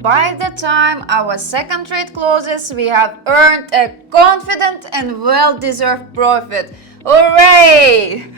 By the time our second trade closes, we have earned a confident and well-deserved profit. Hooray!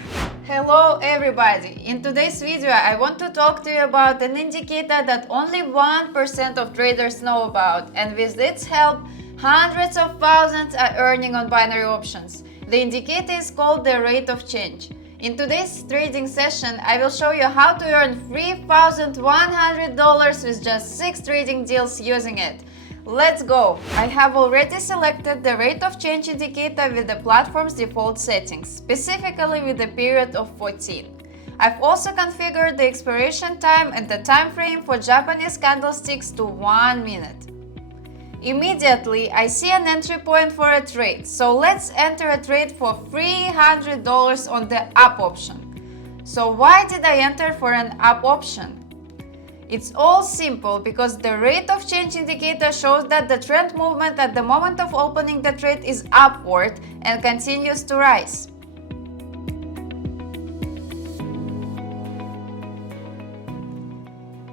Hello everybody! In today's video, I want to talk to you about an indicator that only 1% of traders know about, and with its help, hundreds of thousands are earning on binary options. The indicator is called the rate of change. In today's trading session, I will show you how to earn $3,100 with just 6 trading deals using it. Let's go! I have already selected the rate of change indicator with the platform's default settings, specifically with a period of 14. I've also configured the expiration time and the time frame for Japanese candlesticks to 1 minute. Immediately, I see an entry point for a trade, so let's enter a trade for $300 on the up option. So why did I enter for an up option? It's all simple because the rate of change indicator shows that the trend movement at the moment of opening the trade is upward and continues to rise.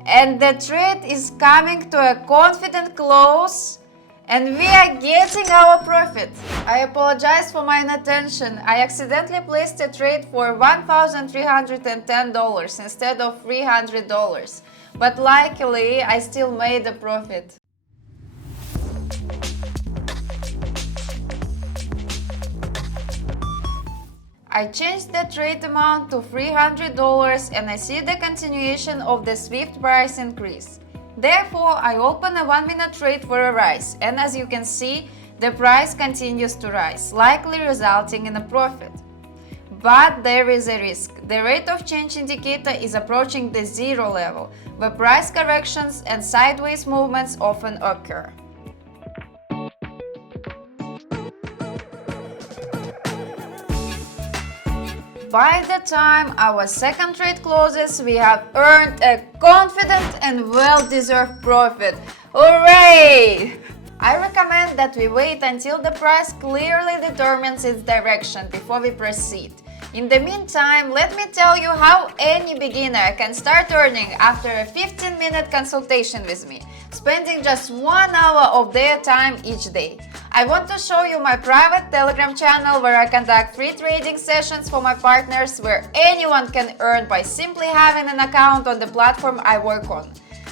And the trade is coming to a confident close, and we are getting our profit. I apologize for my inattention. I accidentally placed a trade for $1,310 instead of $300, but luckily I still made a profit. I changed the trade amount to $300 and I see the continuation of the swift price increase. Therefore, I open a 1-minute trade for a rise, and as you can see, the price continues to rise, likely resulting in a profit. But there is a risk. The rate of change indicator is approaching the zero level, where price corrections and sideways movements often occur. By the time our second trade closes, we have earned a confident and well-deserved profit. Hooray! I recommend that we wait until the price clearly determines its direction before we proceed. In the meantime, let me tell you how any beginner can start earning after a 15-minute consultation with me, spending just 1 hour of their time each day. I want to show you my private Telegram channel where I conduct free trading sessions for my partners where anyone can earn by simply having an account on the platform I work on.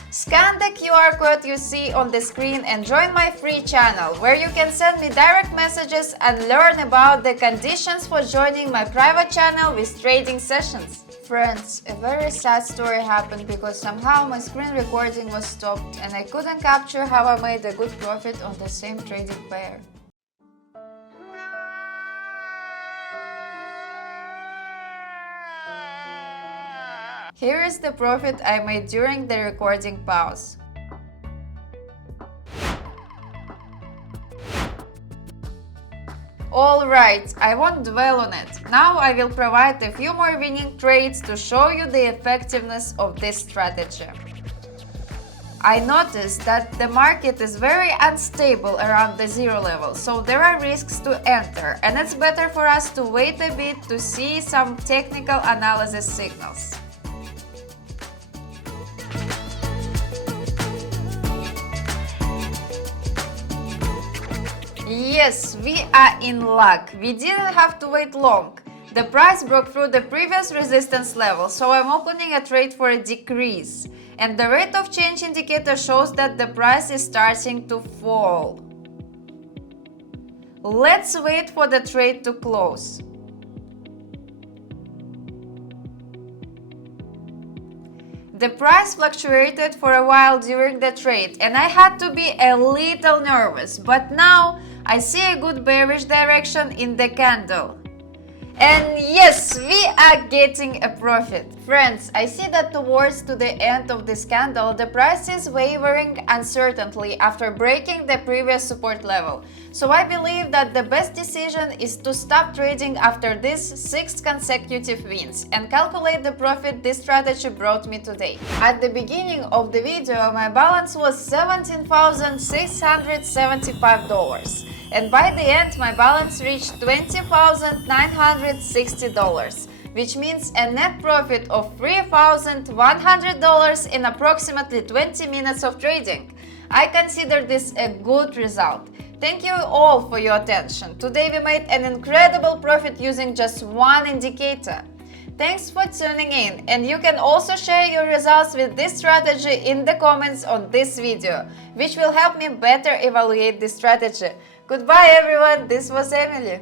Scan the QR code you see on the screen and join my free channel where you can send me direct messages and learn about the conditions for joining my private channel with trading sessions. Friends, a very sad story happened because somehow my screen recording was stopped and I couldn't capture how I made a good profit on the same trading pair. Here is the profit I made during the recording pause. Alright, I won't dwell on it. Now I will provide a few more winning trades to show you the effectiveness of this strategy. I noticed that the market is very unstable around the zero level, so there are risks to enter, and it's better for us to wait a bit to see some technical analysis signals. Yes, we are in luck. We didn't have to wait long. The price broke through the previous resistance level, so I'm opening a trade for a decrease. And the rate of change indicator shows that the price is starting to fall. Let's wait for the trade to close. The price fluctuated for a while during the trade and I had to be a little nervous, but now I see a good bearish direction in the candle. And yes, we are getting a profit. Friends, I see that towards to the end of this candle, the price is wavering uncertainly after breaking the previous support level. So I believe that the best decision is to stop trading after these 6 consecutive wins and calculate the profit this strategy brought me today. At the beginning of the video, my balance was $17,675. And by the end, my balance reached $20,960, which means a net profit of $3,100 in approximately 20 minutes of trading. I consider this a good result. Thank you all for your attention. Today we made an incredible profit using just one indicator. Thanks for tuning in, and you can also share your results with this strategy in the comments on this video, which will help me better evaluate this strategy. Goodbye everyone, this was Emily.